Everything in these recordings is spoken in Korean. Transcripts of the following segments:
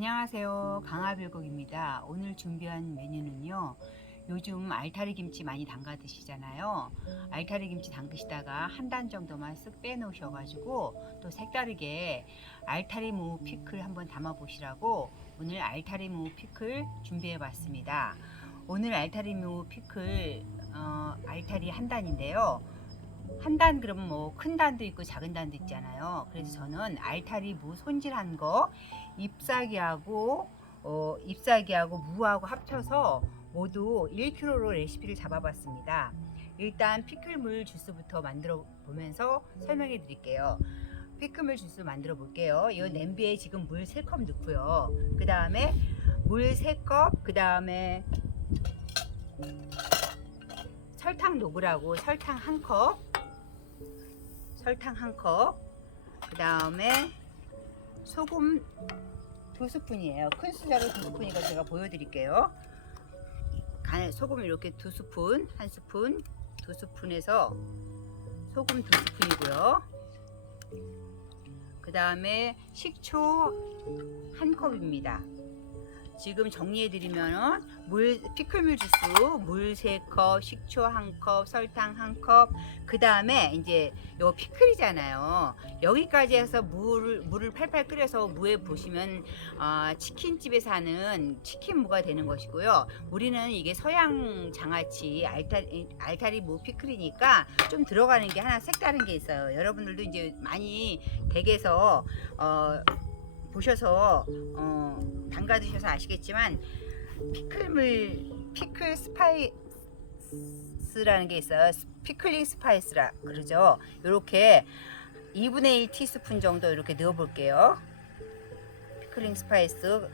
안녕하세요. 강화불국입니다. 오늘 준비한 메뉴는요. 요즘 알타리 김치 많이 담가 드시잖아요. 알타리 김치 담그시다가 한 단 정도만 쓱 빼놓으셔 가지고 또 색다르게 알타리 무 피클 한번 담아 보시라고 오늘 알타리 무 피클 준비해 봤습니다. 오늘 알타리 무 피클 어, 알타리 한 단인데요. 한 단 그러면 뭐 큰 단도 있고 작은 단도 있잖아요. 그래서 저는 알타리 무 손질한 거 잎사귀하고 어, 잎사귀하고 무하고 합쳐서 모두 1kg로 레시피를 잡아봤습니다. 일단 피클물 주스부터 만들어 보면서 설명해 드릴게요. 피클물 주스 만들어 볼게요. 이 냄비에 지금 물 3컵 넣고요. 그 다음에 물 3컵, 그 다음에 설탕 녹으라고 설탕 1컵, 설탕 1컵, 그 다음에 소금 두 스푼이에요. 큰 숫자로 두 스푼이니까 제가 보여드릴게요. 간 소금 이렇게 두 스푼, 한 스푼, 두 스푼에서 소금 두 스푼이고요. 그 다음에 식초 한 컵입니다. 지금 정리해드리면은 물 피클물 주스 물 3컵, 식초 1컵, 설탕 1컵. 그 다음에 이제 요 피클이잖아요. 여기까지 해서 물을 물을 팔팔 끓여서 무에 보시면 어, 치킨집에 사는 치킨 무가 되는 것이고요. 우리는 이게 서양 장아찌 알타리, 알타리 무 피클이니까 좀 들어가는 게 하나 색다른 게 있어요. 여러분들도 이제 많이 댁에서 어, 보셔서 어, 담가 드셔서 아시겠지만 피클물 피클 스파이스라는 게 있어요. 피클링 스파이스라 그러죠. 이렇게 2분의 1 티스푼 정도 이렇게 넣어 볼게요. 피클링 스파이스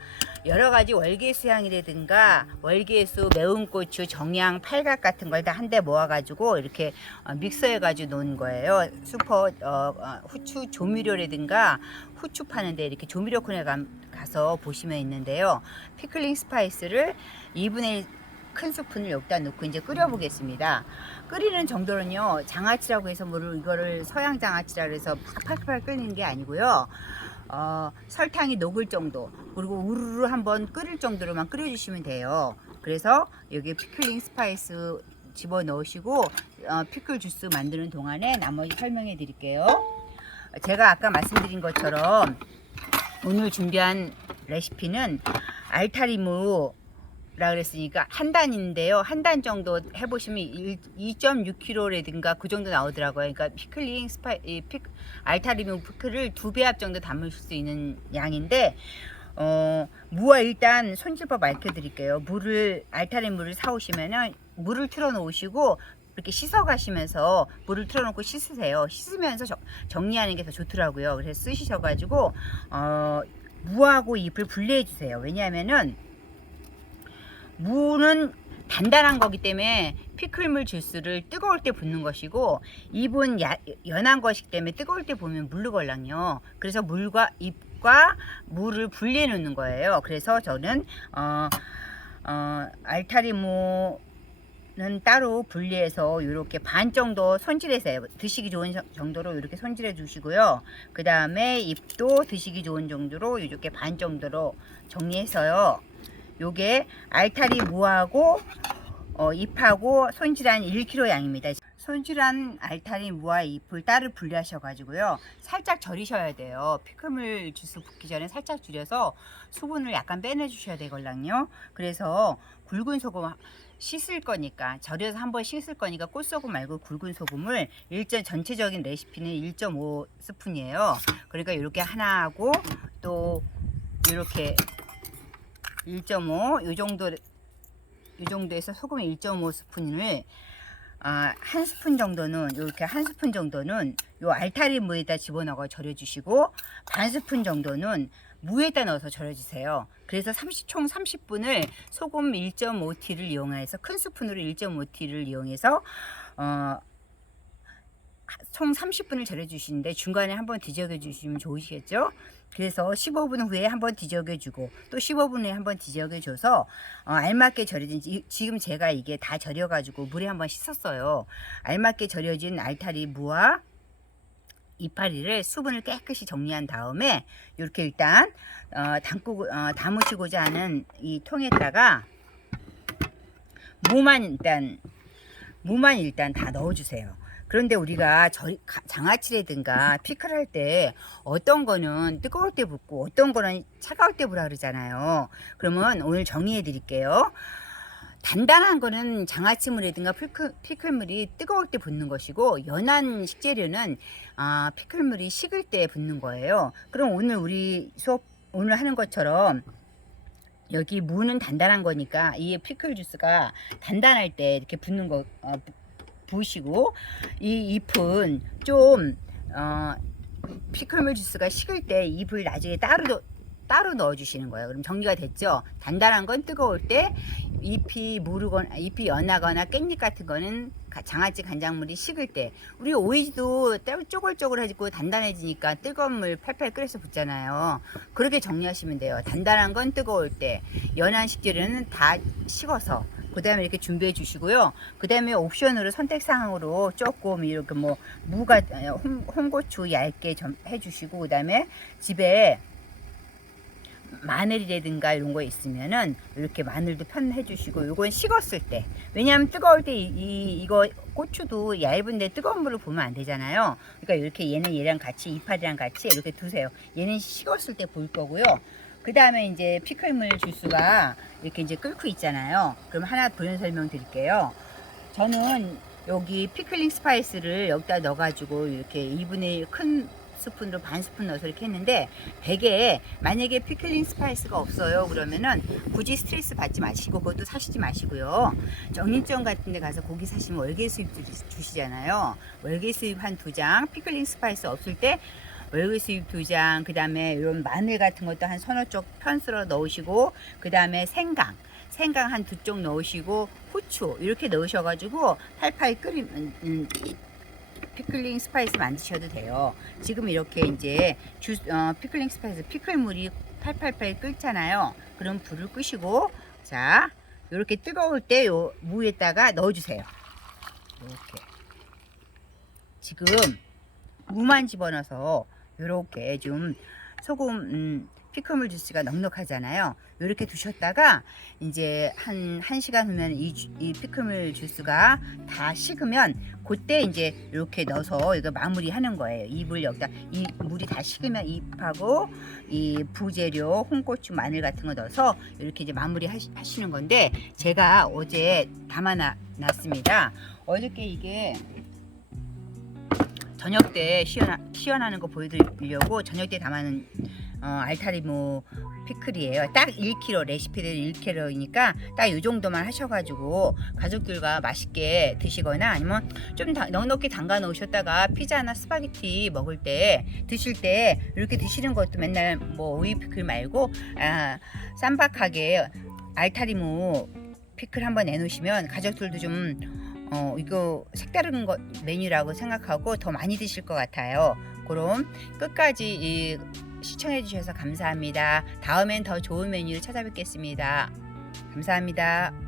여러 가지 월계수 향이라든가 월계수 매운 고추 정향 팔각 같은 걸 다 한데 모아 가지고 이렇게 어, 믹서해 가지고 놓은 거예요 슈퍼 어, 어, 후추 조미료라든가 후추 파는데 이렇게 조미료 콘에 가, 가서 보시면 있는데요 피클링 스파이스를 2분의 1큰 스푼을 여기다 넣고 이제 끓여 보겠습니다. 끓이는 정도는요 장아찌라고 해서 뭐를 이거를 서양 장아찌라 그래서 팔팔 끓이는 게 아니고요. 어, 설탕이 녹을 정도 그리고 우르르 한번 끓일 정도로만 끓여주시면 돼요. 그래서 여기 피클링 스파이스 집어 넣으시고 어, 피클 주스 만드는 동안에 나머지 설명해 드릴게요. 제가 아까 말씀드린 것처럼 오늘 준비한 레시피는 알타리무 라 그랬으니까 한 단인데요. 한 단 정도 해보시면 2.6kg라든가 그 정도 나오더라고요. 그러니까 피클링 스파 이 피, 알타리움 피클을 두배합 정도 담을 수 있는 양인데 어 무와 일단 손질법 알려드릴게요. 물을 알타리 물을 사오시면은 물을 틀어 놓으시고 이렇게 씻어 가시면서 물을 틀어 놓고 씻으세요. 씻으면서 저, 정리하는 게 더 좋더라고요. 그래서 쓰시셔가지고 어 무하고 잎을 분리해 주세요. 왜냐하면은 무는 단단한 거기 때문에 피클물 주스를 뜨거울 때 붓는 것이고 잎은 야, 연한 것이기 때문에 뜨거울 때 보면 물르걸랑요. 그래서 물과 잎과 물을 분리해 놓는 거예요. 그래서 저는 어, 어, 알타리무는 따로 분리해서 이렇게 반 정도 손질해서 드시기 좋은 정도로 이렇게 손질해 주시고요. 그 다음에 잎도 드시기 좋은 정도로 이렇게 반 정도로 정리해서요. 요게 알타리 무하고 어, 잎하고 손질한 1kg 양입니다. 손질한 알타리 무와 잎을 따로 분리하셔 가지고요. 살짝 절이셔야 돼요. 피클물 주스 붓기 전에 살짝 줄여서 수분을 약간 빼내 주셔야 되걸랑요. 그래서 굵은 소금 씻을 거니까 절여서 한번 씻을 거니까 꽃소금 말고 굵은 소금을 일전 전체적인 레시피는 1.5 스푼이에요. 그러니까 이렇게 하나 하고 또 이렇게 1.5, 이 정도, 이 정도에서 소금 1.5 스푼을 아, 한 스푼 정도는 이렇게 한 스푼 정도는 요 알타리 무에다 집어넣어 절여주시고 반 스푼 정도는 무에다 넣어서 절여주세요. 그래서 30, 총 30분을 소금 1.5T를 이용해서 큰 스푼으로 1.5T를 이용해서 어, 총 30분을 절여주시는데 중간에 한번 뒤적여 주시면 좋으시겠죠? 그래서 15분 후에 한번 뒤적여 주고 또 15분 후에 한번 뒤적여 줘서 어, 알맞게 절여진 이- 지금 제가 이게 다 절여 가지고 물에 한번 씻었어요. 알맞게 절여진 알타리 무와 이파리를 수분을 깨끗이 정리한 다음에 이렇게 일단 어, 담고 어, 담으시고자 하는 이 통에다가 무만 일단 무만 일단 다 넣어주세요. 그런데 우리가 저, 가- 장아찌라든가 피클 할 때 어떤 거는 뜨거울 때 붓고 어떤 거는 차가울 때 부라 그러잖아요. 그러면 오늘 정리해 드릴게요. 단단한 거는 장아찌물이든가 피클, 피클물이 뜨거울 때 붓는 것이고 연한 식재료는 아, 피클물이 식을 때 붓는 거예요. 그럼 오늘 우리 수업 오늘 하는 것처럼 여기 무는 단단한 거니까 이 피클 주스가 단단할 때 이렇게 붓는 거 어, 부- 부으시고 이 잎은 좀 어, 피클물 주스가 식을 때 잎을 나중에 따로 넣- 따로 넣어 주시는 거예요. 그럼 정리가 됐죠? 단단한 건 뜨거울 때 잎이 무르거나 잎이 연하거나 깻잎 같은 거는 가- 장아찌 간장물이 식을 때 우리 오이지도 따로 쪼글쪼글해지고 단단해지니까 뜨거운 물 팔팔 끓여서 붓잖아요. 그렇게 정리하시면 돼요. 단단한 건 뜨거울 때, 연한 식재료는 다 식어서. 그 다음에 이렇게 준비해 주시고요. 그 다음에 옵션으로 선택사항으로 조금 이렇게 뭐 무가 어, 홍, 홍고추 얇게 좀 해주시고 그 다음에 집에 마늘이라든가 이런 거 있으면은 이렇게 마늘도 편해 주시고 요건 식었을 때. 왜냐하면 뜨거울 때 이, 이 이거 고추도 얇은데 뜨거운 물로 부으면 안 되잖아요. 그러니까 이렇게 얘는 얘랑 같이 이파리랑 같이 이렇게 두세요. 얘는 식었을 때 부을 거고요. 그 다음에 이제 피클물 주스가 이렇게 이제 끓고 있잖아요. 그럼 하나 부연 설명 드릴게요. 저는 여기 피클링 스파이스를 여기다 넣어가지고 이렇게 2분의 1큰 스푼으로 반 스푼 넣어서 이렇게 했는데 베개에 만약에 피클링 스파이스가 없어요. 그러면은 굳이 스트레스 받지 마시고 그것도 사시지 마시고요. 정육점 같은 데 가서 고기 사시면 월계 수입 주- 주시잖아요. 월계 수입 한 두 장 피클링 스파이스 없을 때 월계 수입 두 장 그 다음에 이런 마늘 같은 것도 한 서너 쪽 편스러 넣으시고 그 다음에 생강 생강 한 두 쪽 넣으시고 후추 이렇게 넣으셔가지고 팔팔 음, 음, 피클링 스파이스 만드셔도 돼요. 지금 이렇게 이제 주, 어, 피클링 스파이스 피클물이 팔팔팔 끓잖아요. 그럼 불을 끄시고 자 이렇게 뜨거울 때 요 무에다가 넣어주세요. 이렇게 지금 무만 집어넣어서 이렇게 좀 소금 음, 피클물 주스가 넉넉하잖아요. 이렇게 두셨다가 이제 한 1시간 후면 이, 주- 이 피클물 주스가 다 식으면 그때 이제 이렇게 넣어서 이거 마무리 하는 거예요. 잎을 여기다 이 물이 다 식으면 잎하고 이 부재료 홍고추 마늘 같은 거 넣어서 이렇게 이제 마무리 하시, 하시는 건데 제가 어제 담아 놔- 놨습니다. 어저께 이게 저녁 때 시원하, 시원하는 거 보여드리려고 저녁 때 담아는 어, 알타리무 피클이에요. 딱 1kg 레시피대로 1kg이니까 딱 이 정도만 하셔가지고 가족들과 맛있게 드시거나 아니면 좀 다- 넉넉히 담가 놓으셨다가 피자나 스파게티 먹을 때 드실 때 이렇게 드시는 것도 맨날 뭐 오이 피클 말고 아, 쌈박하게 알타리무 피클 한번 내놓으시면 가족들도 좀 어, 이거 색다른 거, 메뉴라고 생각하고 더 많이 드실 것 같아요. 그럼 끝까지 이, 시청해 주셔서 감사합니다. 다음엔 더 좋은 메뉴 찾아뵙겠습니다. 감사합니다.